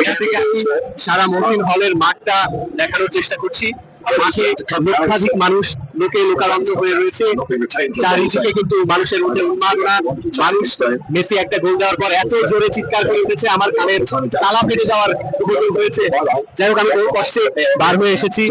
এখান থেকে আমি সারা মহসিন হলের মাঠটা দেখানোর চেষ্টা করছি। মাঠে লক্ষাধিক মানুষ লোকে লোকারণ্য হয়ে রয়েছে, চারিদিকে কিন্তু মানুষের মধ্যে উন্মাদনা। মানুষ মেসি একটা গোল দেওয়ার পর এত জোরে চিৎকার করে উঠেছে, আমার কানের তালা ফেটে যাওয়ার উপযোগ হয়েছে। যাই হোক, আমি বহু কষ্টে বার হয়ে এসেছি।